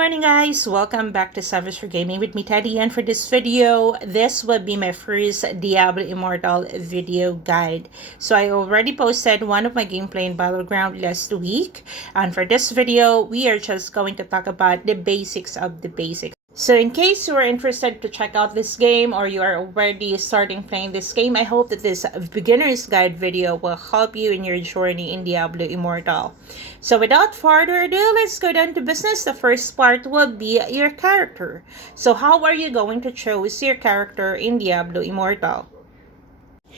morning guys! Welcome back to Savage for Gaming with me Teddy, and for this video, this will be my first Diablo Immortal video guide. So I already posted one of my gameplay in Battleground last week, and for this video, we are just going to talk about the basics of the basics. So in case you are interested to check out this game or you are already starting playing this game, I hope that this beginner's guide video will help you in your journey in Diablo Immortal. So without further ado, let's go down to business. The first part will be your character. So how are you going to choose your character in Diablo Immortal?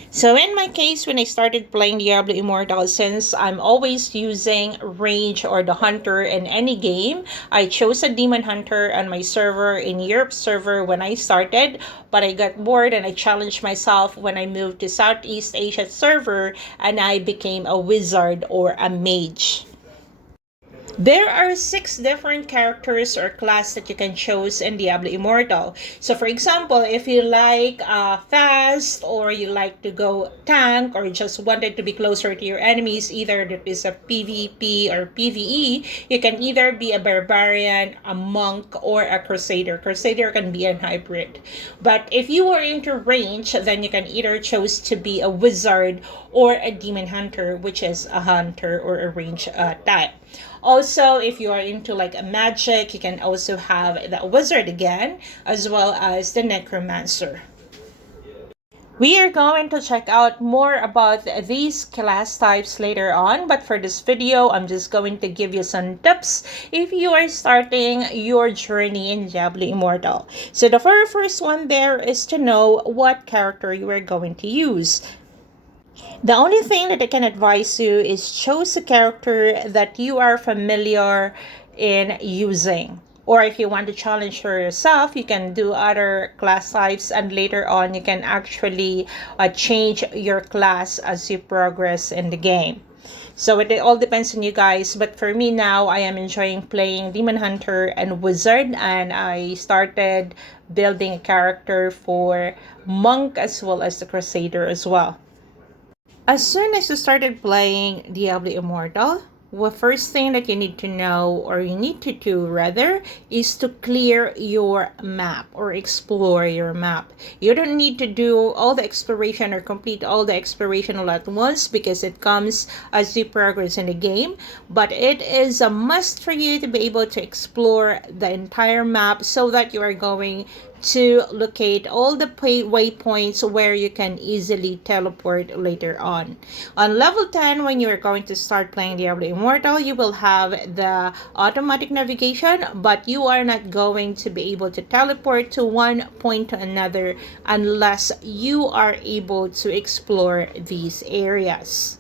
So in my case, when I started playing Diablo Immortal, since I'm always using range or the hunter in any game, I chose a demon hunter on my server in Europe server when I started, but I got bored and I challenged myself when I moved to Southeast Asia server and I became a wizard or a mage. There are 6 different characters or class that you can choose in Diablo Immortal. So for example, if you like fast, or you like to go tank, or just wanted to be closer to your enemies, either that is a PvP or PvE, you can either be a barbarian, a monk, or a crusader. Crusader can be a hybrid. But if you are into range, then you can either choose to be a wizard or a demon hunter, which is a hunter or a range type. Also, if you are into like a magic, you can also have the wizard again, as well as the necromancer. We are going to check out more about these class types later on, but for this video, I'm just going to give you some tips if you are starting your journey in Diablo Immortal. So the very first one there is to know what character you are going to use. The only thing that I can advise you is choose a character that you are familiar in using. Or if you want to challenge for yourself, you can do other class types, and later on you can actually change your class as you progress in the game. So it all depends on you guys, but for me now, I am enjoying playing Demon Hunter and Wizard, and I started building a character for Monk as well as the Crusader as well. As soon as you started playing Diablo Immortal, the first thing that you need to know, or you need to do rather, is to clear your map or explore your map. You don't need to do all the exploration or complete all the exploration all at once, because it comes as you progress in the game, but it is a must for you to be able to explore the entire map so that you are going to locate all the waypoints where you can easily teleport later on. On level 10, when you are going to start playing Diablo Immortal, you will have the automatic navigation, but you are not going to be able to teleport to one point to another unless you are able to explore these areas.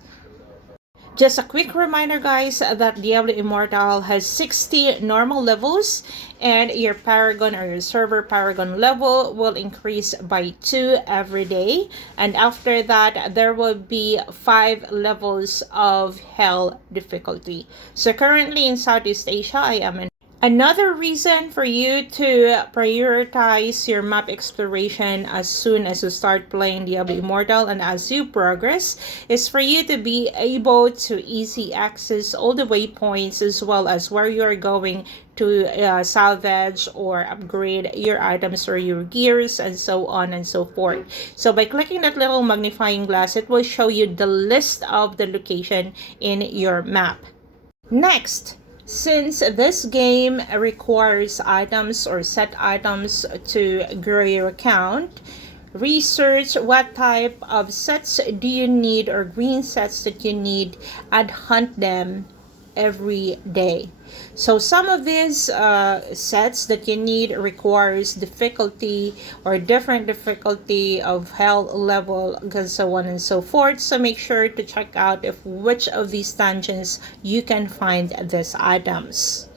Just a quick reminder guys that Diablo Immortal has 60 normal levels, and your Paragon or your server Paragon level will increase by 2 every day, and after that there will be 5 levels of Hell difficulty. So currently in Southeast Asia, I am in. Another reason for you to prioritize your map exploration as soon as you start playing Diablo Immortal and as you progress is for you to be able to easy access all the waypoints, as well as where you are going to salvage or upgrade your items or your gears, and so on and so forth. So by clicking that little magnifying glass, it will show you the list of the location in your map. Next, since this game requires items or set items to grow your account, research what type of sets do you need, or green sets that you need, and hunt them every day. So some of these sets that you need requires difficulty or different difficulty of hell level, and so on and so forth. So make sure to check out if which of these dungeons you can find these items.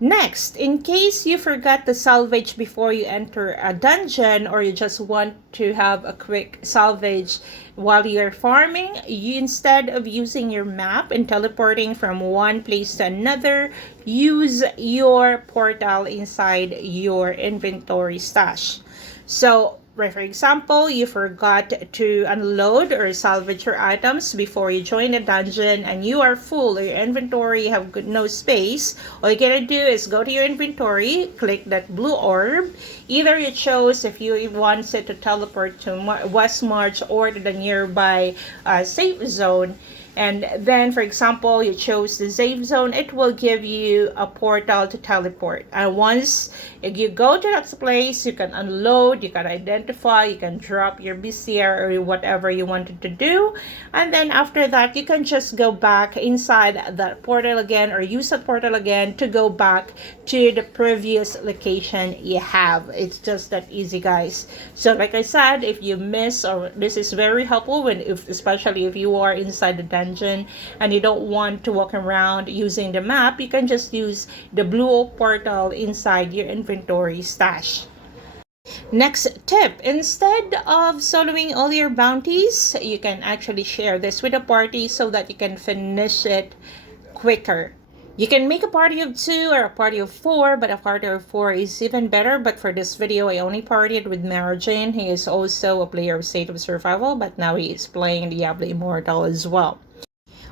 Next, in case you forgot to salvage before you enter a dungeon, or you just want to have a quick salvage while you're farming, you, instead of using your map and teleporting from one place to another, use your portal inside your inventory stash. So Right, for example, you forgot to unload or salvage your items before you join a dungeon and you are full, or your inventory, you have no space. All you gotta do is go to your inventory, click that blue orb. Either you chose if you want it to teleport to West March or to the nearby safe zone. And then, for example, you chose the safe zone, it will give you a portal to teleport. And once you go to that place, you can unload, you can identify, you can drop your BCR or whatever you wanted to do. And then after that, you can just go back inside that portal again or use that portal again to go back to the previous location you have. It's just that easy, guys. So like I said, if you miss, or this is very helpful when, especially if you are inside the dungeon and you don't want to walk around using the map, you can just use the blue portal inside your inventory stash. Next tip, instead of soloing all your bounties, you can actually share this with a party so that you can finish it quicker. You can make a party of 2 or a party of 4, but a party of 4 is even better. But for this video, I only partied with Marajin. He is also a player of State of Survival, but now he is playing Diablo Immortal as well.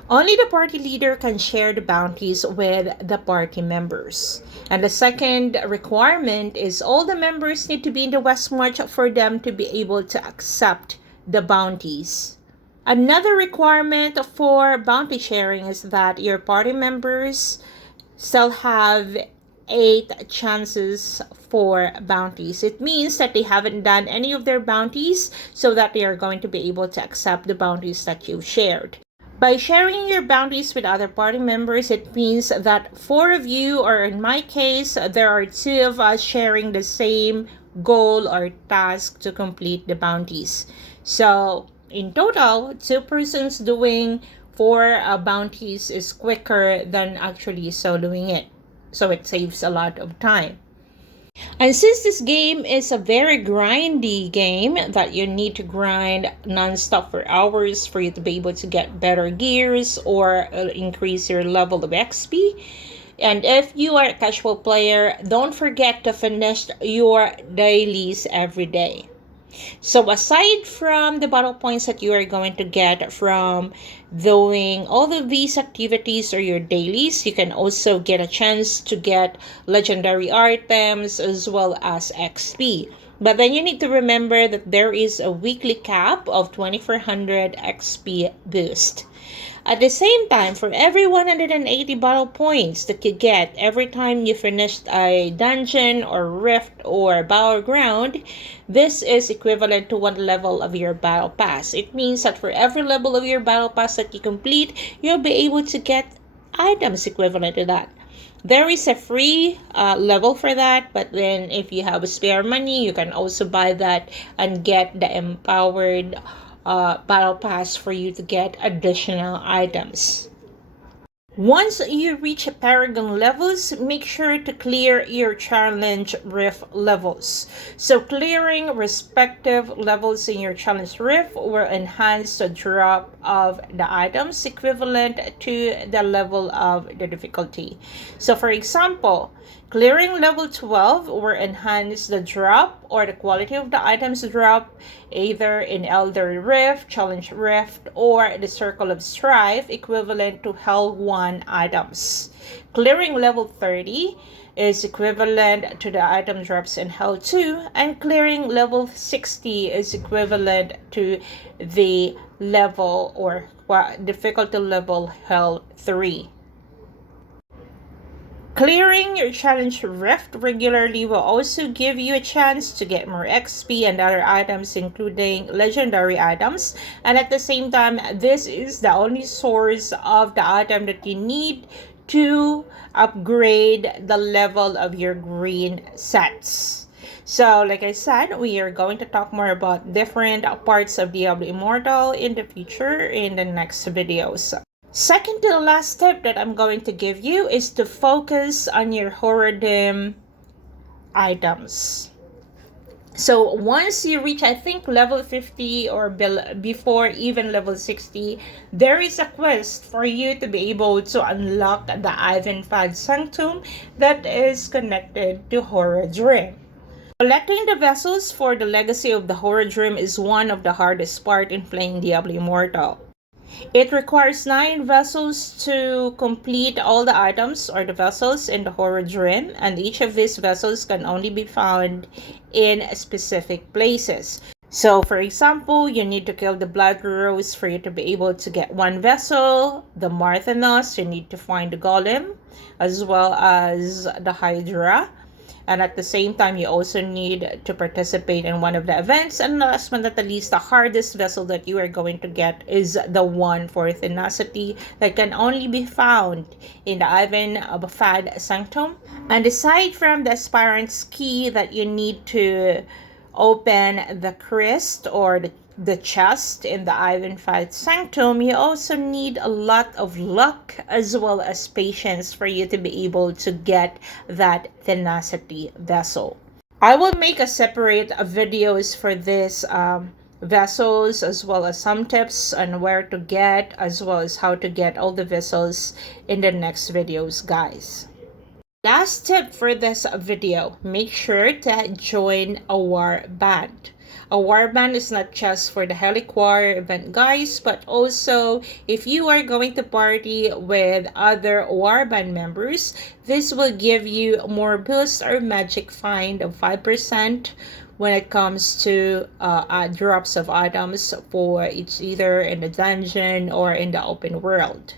Only the party leader can share the bounties with the party members. And the second requirement is all the members need to be in the West March for them to be able to accept the bounties. Another requirement for bounty sharing is that your party members still have 8 chances for bounties. It means that they haven't done any of their bounties so that they are going to be able to accept the bounties that you've shared. By sharing your bounties with other party members, it means that 4 of you, or in my case, there are 2 of us sharing the same goal or task to complete the bounties. So in total, 2 persons doing 4 bounties is quicker than actually soloing it. So it saves a lot of time. And since this game is a very grindy game that you need to grind non-stop for hours for you to be able to get better gears or increase your level of XP. And if you are a casual player, don't forget to finish your dailies every day. So aside from the battle points that you are going to get from doing all of these activities or your dailies, you can also get a chance to get legendary items as well as XP. But then you need to remember that there is a weekly cap of 2400 XP boost. At the same time, for every 180 battle points that you get every time you finished a dungeon or rift or battleground, this is equivalent to 1 level of your battle pass. It means that for every level of your battle pass that you complete, you'll be able to get items equivalent to that. There is a free level for that, but then if you have spare money, you can also buy that and get the empowered battle pass for you to get additional items. Once you reach Paragon levels, make sure to clear your challenge rift levels. So clearing respective levels in your challenge rift will enhance the drop of the items equivalent to the level of the difficulty. So for example, clearing level 12 will enhance the drop or the quality of the items drop either in Elder Rift, Challenge Rift, or the Circle of Strife equivalent to Hell 1 items. Clearing level 30 is equivalent to the item drops in Hell 2, and clearing level 60 is equivalent to the level or difficulty level Hell 3. Clearing your challenge rift regularly will also give you a chance to get more XP and other items, including legendary items. And at the same time, this is the only source of the item that you need to upgrade the level of your green sets. So like I said, we are going to talk more about different parts of Diablo Immortal in the future in the next videos. Second to the last tip that I'm going to give you is to focus on your Horadrim items. So once you reach, I think, level 50 or before even level 60, there is a quest for you to be able to unlock the Ivanpad Sanctum that is connected to Horadrim. Collecting the vessels for the legacy of the Horadrim is one of the hardest part in playing Diablo Immortal. It requires 9 vessels to complete all the items or the vessels in the Horadrim, and each of these vessels can only be found in specific places. So, for example, you need to kill the Blood Rose for you to be able to get one vessel. The Marthanos, you need to find the Golem, as well as the Hydra. And at the same time, you also need to participate in one of the events. And last but not the least, the hardest vessel that you are going to get is the one for tenacity that can only be found in the Ivan of Fad Sanctum. And aside from the aspirant's key that you need to open the crest or the chest in the Ivan Fad Sanctum, you also need a lot of luck as well as patience for you to be able to get that tenacity vessel. I will make a separate videos for this vessels, as well as some tips on where to get, as well as how to get all the vessels in the next videos, guys. Last tip for this video, make sure to join a warband. A warband is not just for the Hellloooo event, guys, but also if you are going to party with other warband members, this will give you more boost or magic find of 5% when it comes to drops of items for it's either in the dungeon or in the open world.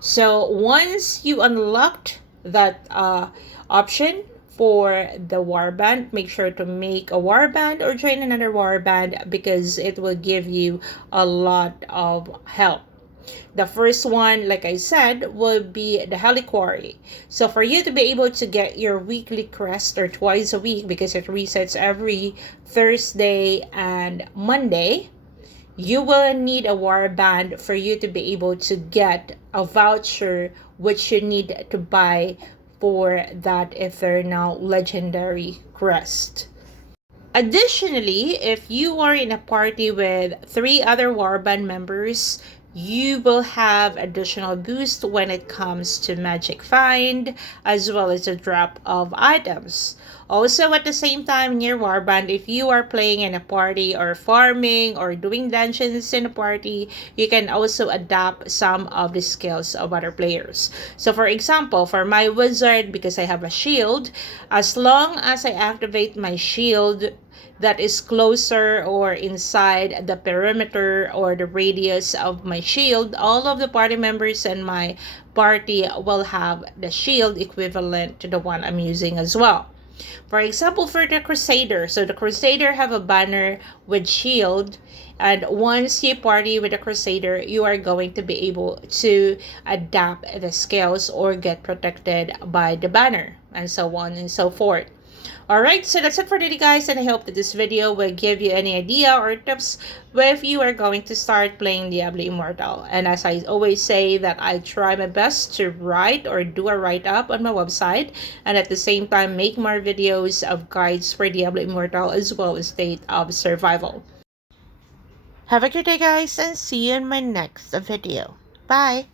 So once you unlocked that option for the warband, make sure to make a warband or join another warband because it will give you a lot of help. The first one, like I said, will be the Hellloooo. So for you to be able to get your weekly crest or twice a week, because it resets every Thursday and Monday, you will need a warband for you to be able to get a voucher which you need to buy for that eternal legendary crest. Additionally, if you are in a party with 3 other warband members, you will have additional boost when it comes to magic find as well as the drop of items. Also, at the same time in your warband, if you are playing in a party or farming or doing dungeons in a party, you can also adapt some of the skills of other players. So for example, for my wizard, because I have a shield, as long as I activate my shield that is closer or inside the perimeter or the radius of my shield, all of the party members in my party will have the shield equivalent to the one I'm using as well. For example, for the Crusader, so the Crusader have a banner with shield, and once you party with a Crusader, you are going to be able to adapt the skills or get protected by the banner, and so on and so forth. Alright, so that's it for today, guys, and I hope that this video will give you any idea or tips if you are going to start playing Diablo Immortal. And as I always say, that I try my best to write or do a write-up on my website, and at the same time make more videos of guides for Diablo Immortal as well as State of Survival. Have a good day, guys, and see you in my next video. Bye!